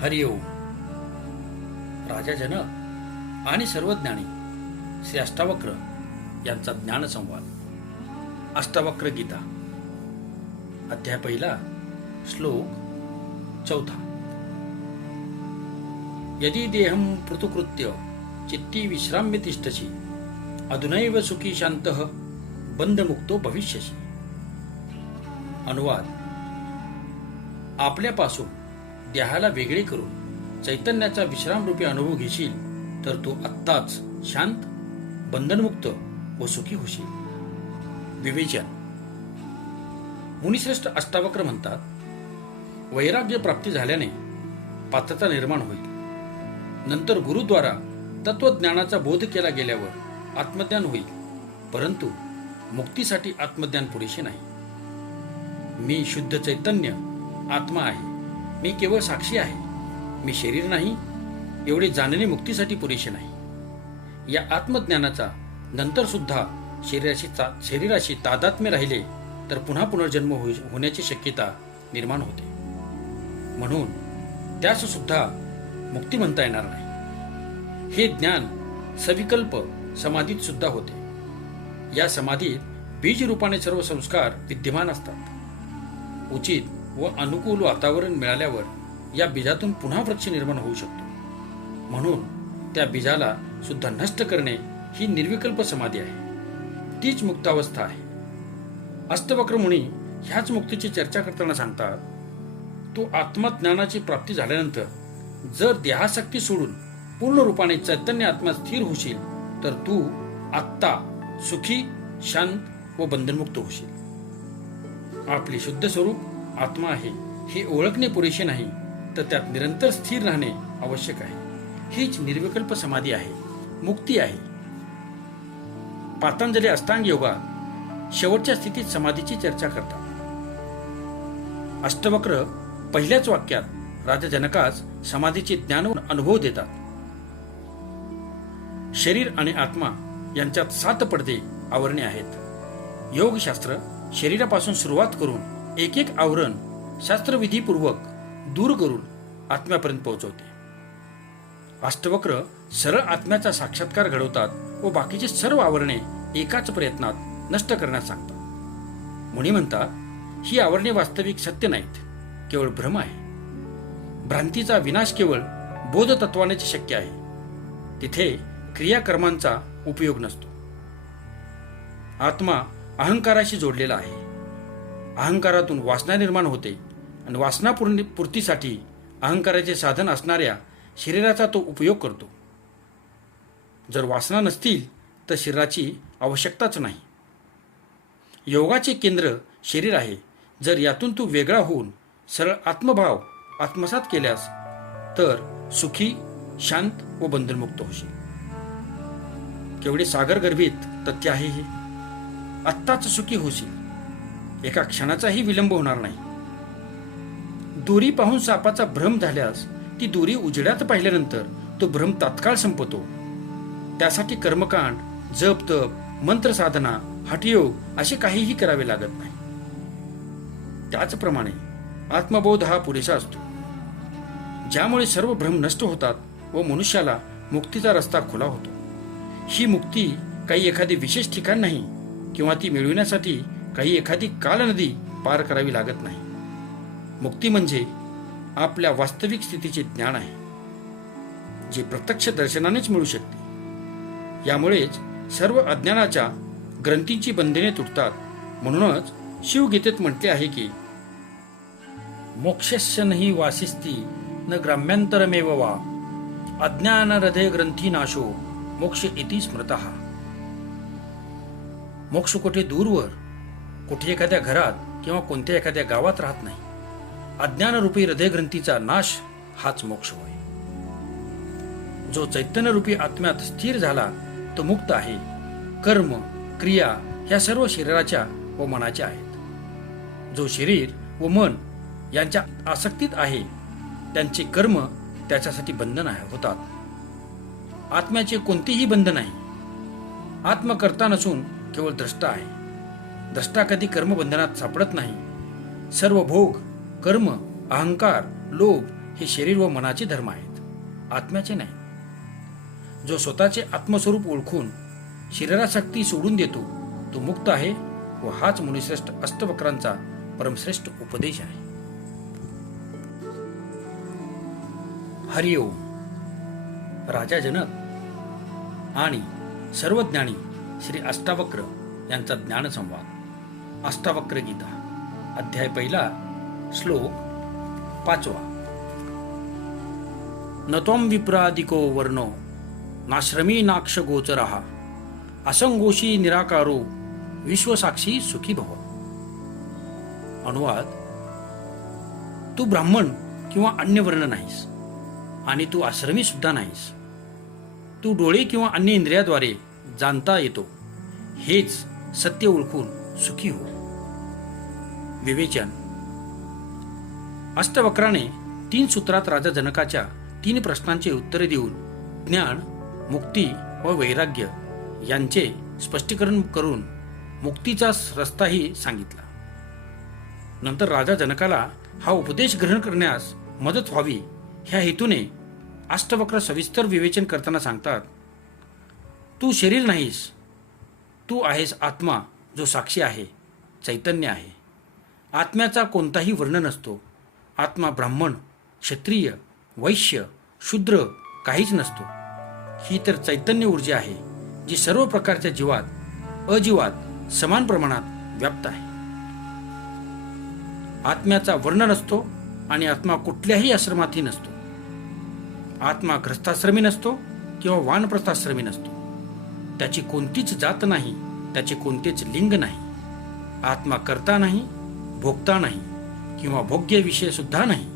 हरिओम. राजा जनक आणि सर्वज्ञानी श्री अष्टावक्र यांचा ज्ञानसंवाद. अष्टावक्र गीता, अध्याय पहिला, श्लोक 4. यदि देहं पृथुकृत्य चित्ती विश्राम्य तिष्ठसि अधुनैव सुखी शांतः बंधमुक्तो भविष्यसि. अनुवाद. आपल्यापासून देहाला वेगळे करून चैतन्याचा विश्रामरूपी अनुभव घेशील तर तू आत्ताच शांत, बंधनमुक्त व सुखी होशील. विवेचन. मुनिश्रेष्ठ अष्टावक्र म्हणतात, वैराग्य प्राप्ती झाल्याने पात्रता निर्माण होईल. नंतर गुरुद्वारा तत्वज्ञानाचा बोध केला गेल्यावर आत्मज्ञान होईल. परंतु मुक्तीसाठी आत्मज्ञान पुरेसे नाही. मी शुद्ध चैतन्य आत्मा आहे, मी केवळ साक्षी आहे, मी शरीर नाही, एवढे जाणणे मुक्तीसाठी पुरेसे नाही. या आत्मज्ञानाचा नंतर सुद्धा शरीराशी तादात्म्य राहिले तर पुन्हा पुनर्जन्म होण्याची शक्यता निर्माण होते. म्हणून त्यास सुद्धा मुक्ती म्हणता येणार नाही. हे ज्ञान सविकल्प समाधीत सुद्धा होते. या समाधीत बीज रूपाने सर्व संस्कार विद्यमान असतात. उचित व अनुकूल वातावरण मिळाल्यावर या बीजातून पुन्हा वृक्ष निर्माण होऊ शकतो. म्हणून त्या बीजाला सुद्धा नष्ट करणे ही निर्विकल्प समाधी आहे. तीच मुक्तावस्था आहे. अष्टावक्र मुनी ह्याच मुक्तीची चर्चा करताना सांगतात, तू आत्मज्ञानाची प्राप्ती झाल्यानंतर जर देहासक्ती सोडून पूर्ण रूपाने चैतन्य आत्मा स्थिर होशील तर तू आत्ता सुखी, शांत व बंधनमुक्त होशील. आपले शुद्ध स्वरूप आत्मा आहे हे ओळखणे पुरेसे नाही, तर त्यात निरंतर स्थिर राहणे आवश्यक आहे. हीच निर्विकल्प समाधी आहे, मुक्ती आहे. पातंजली अष्टांग योगात शेवटच्या स्थितीत समाधीची चर्चा करतात. अष्टावक्र पहिल्याच वाक्यात राजा जनकास समाधीचे ज्ञान अनुभव देतात. शरीर आणि आत्मा यांच्यात 7 पडदे आवरणे आहेत. योगशास्त्र शरीरापासून सुरुवात करून एक एक आवरण शास्त्रविधीपूर्वक दूर करून आत्म्यापर्यंत पोहोचवते. अष्टावक्र सरळ आत्म्याचा साक्षात्कार घडवतात व बाकीचे सर्व आवरणे एकाच प्रयत्नात नष्ट करण्यास सांगतात. मुनी म्हणतात, ही आवरणे वास्तविक सत्य नाहीत, केवळ भ्रम आहे. भ्रांतीचा विनाश केवळ बोधतत्वानेच शक्य आहे. तिथे क्रियाकर्मांचा उपयोग नसतो. आत्मा अहंकाराशी जोडलेला आहे. अहंकारातून वासना निर्माण होते आणि वासना पूर्तीसाठी अहंकाराचे साधन असणाऱ्या शरीराचा तो उपयोग करतो. जर वासना नसतील तर शरीराची आवश्यकताच नाही. योगाचे केंद्र शरीर आहे. जर यातून तू वेगळा होऊन सरळ आत्मभाव आत्मसात केल्यास तर सुखी, शांत व बंधनमुक्त होशील. केवढे सागरगर्भित तथ्य आहे हे. आत्ताच सुखी होशील. एका क्षणाचाही विलंब होणार नाही. दोरी पाहून सापाचा भ्रम झाल्यास ती दोरी उजेडात पाहिल्यानंतर तो भ्रम तात्काळ संपतो. त्यासाठी कर्मकांड, जप तप, मंत्र साधना, हठयोग असे काहीही करावे लागत नाही. त्याचप्रमाणे आत्मबोध हा पुरेसा असतो, ज्यामुळे सर्व भ्रम नष्ट होतात व मनुष्याला मुक्तीचा रस्ता खुला होतो. ही मुक्ती काही एखादी विशेष ठिकाण नाही किंवा ती मिळविण्यासाठी काही एखादी कालनदी पार करावी लागत नाही. मुक्ती म्हणजे आपल्या वास्तविक स्थितीचे ज्ञान आहे, जे प्रत्यक्ष दर्शनानेच मिळू शकते. यामुळेच सर्व अज्ञानाच्या ग्रंथींची बंधने तुटतात. म्हणूनच शिवगीतेत म्हटले आहे की, मोक्षस्य नहि वासिस्ती न ग्राम्यांतरमेव वा अज्ञान हृदय ग्रंथी नाशो मोक्ष इति स्मृतः. मोक्ष कुठे दूरवर, कुठे एखाद्या घरात किंवा कोणत्या एखाद्या गावात राहत नाही. अज्ञानरूपी हृदयग्रंथीचा नाश हाच मोक्ष होय. जो चैतन्यरूपी आत्म्यात स्थिर झाला तो मुक्त आहे. कर्म, क्रिया ह्या सर्व शरीराच्या व मनाच्या आहेत. जो शरीर व मन यांच्या आसक्तीत आहे त्यांचे कर्म त्याच्यासाठी बंधन होतात. आत्म्याचे कोणतेही बंधन नाही. आत्मकर्ता नसून केवळ द्रष्टा आहे. द्रष्टा कधी कर्मबंधनात सापडत नाही. सर्व भोग, कर्म, अहंकार, लोभ हे शरीर व मनाचे धर्म आहेत, आत्म्याचे नाही. जो स्वतःचे आत्मस्वरूप ओळखून शरीरासक्ती सोडून देतो तो मुक्त आहे व हाच मुनिश्रेष्ठ अष्टवक्रांचा परमश्रेष्ठ उपदेश आहे. हरिओम. राजा जनक आणि सर्वज्ञानी श्री अष्टावक्र यांचा ज्ञानसंवाद. अष्टावक्र गीता अध्याय 1 श्लोक 5. न त्वं विप्रादिको वर्णो नाश्रमी नाक्ष गोचरः असंगोषी निराकारो विश्वसाक्षी सुखी भव. अनुवाद. तू ब्राह्मण किंवा अन्य वर्ण नाहीस आणि तू आश्रमी सुद्धा नाहीस. तू डोळे किंवा अन्य इंद्रियाद्वारे जाणता येतो हेच सत्य ओळखून सुखी हो. विवेचन. अष्टवक्राने 3 सूत्रात राजा जनकाच्या 3 प्रश्नांची उत्तरे देऊन ज्ञान, मुक्ती व वैराग्य यांचे स्पष्टीकरण करून मुक्तीचा रस्ताही सांगितला. नंतर राजा जनकाला हा उपदेश ग्रहण करण्यास मदत व्हावी ह्या हेतूने अष्टवक्र सविस्तर विवेचन करताना सांगतात, तू शरीर नाहीस, तू आहेस आत्मा जो साक्षी आहे, चैतन्य आहे. आत्म्याचा कोणताही वर्ण नसतो. आत्मा ब्राह्मण, क्षत्रिय, वैश्य, शूद्र काहीच नसतो. ही तर चैतन्य ऊर्जा आहे जी सर्व प्रकारच्या जीवात, अजीवात समान प्रमाणात व्याप्त आहे. आत्म्याचा वर्ण नसतो आणि आत्मा कुठल्याही आश्रमातही नसतो. आत्मा ग्रस्ताश्रमी नसतो किंवा वानप्रस्थाश्रमी नसतो. त्याची कोणतीच जात नाही, त्याचे कोणतेच लिंग नाही. आत्मा करता नाही, भोगता नाही किंवा भोग्य विषय सुद्धा नाही.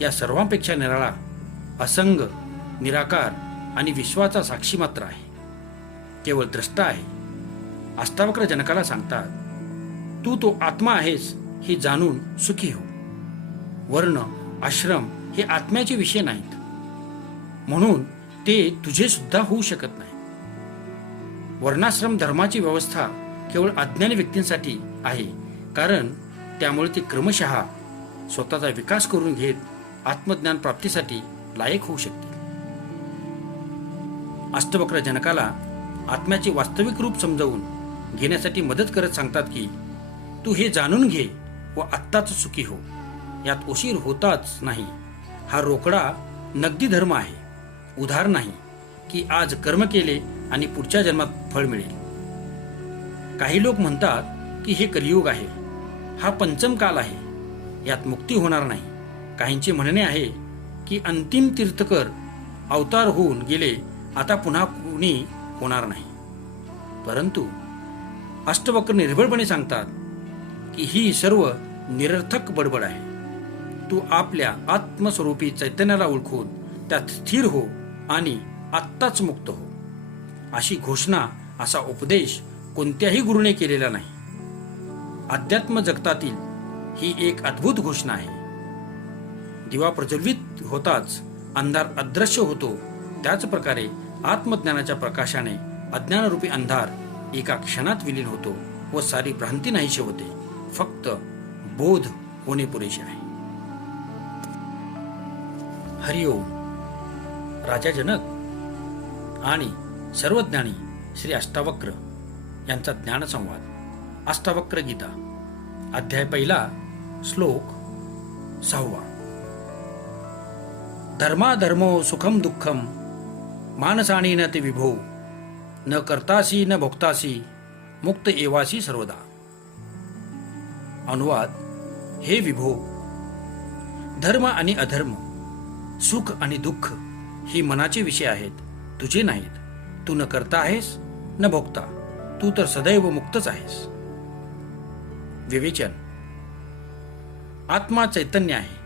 या सर्वांपेक्षा निराळा, असंग, निराकार आणि विश्वाचा साक्षी मात्र आहे. केवळ द्रष्टा आहे. अष्टावक्र जनकाला सांगतात, तू तो आत्मा आहेस हे जाणून सुखी हो. वर्ण, आश्रम हे आत्म्याचे विषय नाहीत, म्हणून ते तुझे सुद्धा होऊ शकत नाही. वर्णाश्रम धर्माची व्यवस्था केवळ अज्ञानी व्यक्तींसाठी आहे, कारण त्यामुळे ते क्रमशः स्वतःचा विकास करून घेत आत्मज्ञान प्राप्तीसाठी लायक होऊ शकतील. अष्टवक्र जनकाला आत्म्याचे वास्तविक रूप समजावून घेण्यासाठी मदत करत सांगतात की तू हे जाणून घे व आत्ताच सुखी हो. यात उशीर होताच नाही. हा रोकडा नगदी धर्म आहे, उधार नाही की आज कर्म केले आणि पुढच्या जन्मात फळ मिळेल. काही लोक म्हणतात की हे कलियुग आहे, हा पंचम काल आहे, यात मुक्ती होणार नाही. काहींचे म्हणणे आहे की अंतिम तीर्थकर अवतार होऊन गेले, आता पुन्हा कुणी होणार नाही. परंतु अष्टवक्र निर्भयपणे सांगतात की ही सर्व निरर्थक बडबड आहे. तू आपल्या आत्मस्वरूपी चैतन्याला ओळखून त्यात स्थिर हो आणि आत्ताच मुक्त हो. अशी घोषणा, असा उपदेश कोणत्याही गुरुने केलेला नाही. अध्यात्म जगतातील ही एक अद्भुत घोषणा आहे. दिवा प्रज्वलित होताच अंधार अदृश्य होतो, त्याच प्रकारे आत्मज्ञानाच्या प्रकाशाने अज्ञानरूपी अंधार एका क्षणात विलीन होतो व सारी भ्रांती नाहीशी होते. फक्त बोध होणे पुरेसे आहे. हरिओम. राजा जनक आणि सर्वज्ञानी श्री अष्टावक्र यांचा ज्ञानसंवाद. अष्टावक्र गीता अध्याय 1 श्लोक 6. धर्माधर्मो सुखम दुःखम मानसाणी न ते विभो न करतासी न भोगतासी मुक्त एवासी सर्वदा. अनुवाद. हे विभो, धर्म आणि अधर्म, सुख आणि दुःख ही मनाचे विषय आहेत, तुझे नाहीत. तू न करता आहेस न भोगता, तू तर सदैव मुक्तच आहेस. विवेचन. आत्मा चैतन्य आहे,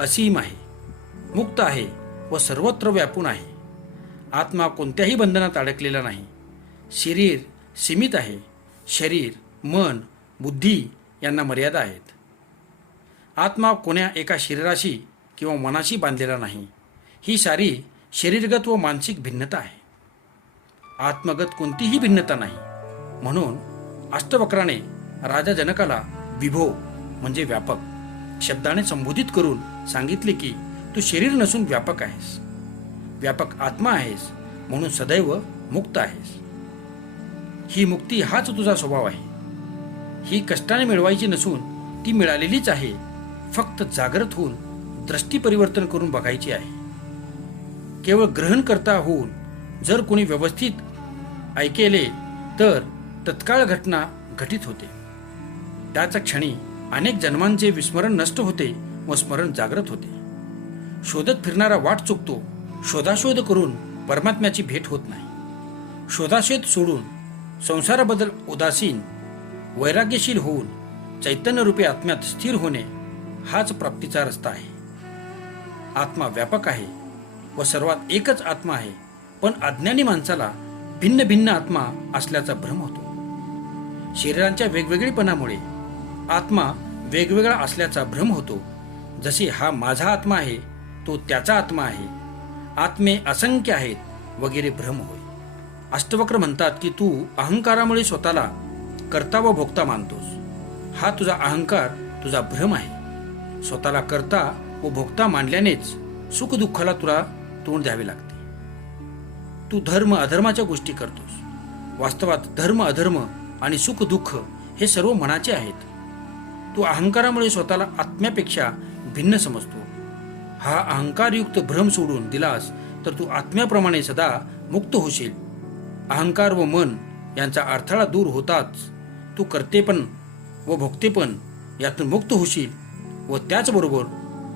असीम आहे, मुक्त आहे व सर्वत्र व्यापून आहे. आत्मा कोणत्याही बंधनात अडकलेला नाही. शरीर सीमित आहे. शरीर, मन, बुद्धी यांना मर्यादा आहेत. आत्मा कोण्या एका शरीराशी किंवा मनाशी बांधलेला नाही. ही सारी शरीरगत व मानसिक भिन्नता आहे. आत्मगत कोणतीही भिन्नता नाही. म्हणून अष्टवक्राने राजा जनकाला विभो म्हणजे व्यापक शब्दाने संबोधित करून सांगितले की तू शरीर नसून व्यापक आहेस, व्यापक आत्मा आहेस, म्हणून सदैव मुक्त आहेस. ही मुक्ती हाच तुझा स्वभाव आहे. ही कष्टाने मिळवायची नसून ती मिळालेलीच आहे. फक्त जागृत होऊन दृष्टी परिवर्तन करून बघायची आहे. केवळ ग्रहण करता होऊन जर कोणी व्यवस्थित ऐकेले तर तत्काळ घटना घटित होते. त्याच क्षणी अनेक जन्मांचे विस्मरण नष्ट होते व स्मरण जागृत होते. शोधत फिरणारा वाट चुकतो. शोधाशोध करून परमात्म्याची भेट होत नाही. शोधाशोध सोडून संसाराबद्दल उदासीन वैराग्यशील होऊन चैतन्यरूपी आत्म्यात स्थिर होणे हाच प्राप्तीचा रस्ता आहे. आत्मा व्यापक आहे व सर्वात एकच आत्मा आहे, पण अज्ञानी माणसाला भिन्न भिन्न आत्मा असल्याचा भ्रम होतो. शरीरांच्या वेगवेगळेपणामुळे आत्मा वेगवेगळा असल्याचा भ्रम होतो. जसे हा माझा आत्मा आहे, तो त्याचा आत्मा आहे, आत्मे असंख्य आहेत वगैरे भ्रम होय. अष्टवक्र म्हणतात की तू अहंकारामुळे स्वतःला कर्ता व भोक्ता मानतोस. हा तुझा अहंकार, तुझा भ्रम आहे. स्वतःला कर्ता व भोक्ता मानल्यानेच सुख दुःखाला तुला तोंड द्यावे लागते. तू धर्म अधर्माच्या गोष्टी करतोस. वास्तवात धर्म अधर्म आणि सुख दुःख हे सर्व मनाचे आहेत. तू अहंकारामुळे स्वतःला आत्म्यापेक्षा भिन्न समजतो. हा अहंकारयुक्त भ्रम सोडून दिलास तर तू आत्म्याप्रमाणे सदा मुक्त होशील. अहंकार व मन यांचा अडथळा दूर होताच तू कर्तेपण व भोगतेपण यातून मुक्त होशील व त्याचबरोबर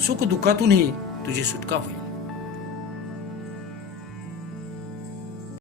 सुख दुःखातूनही तुझी सुटका होईल.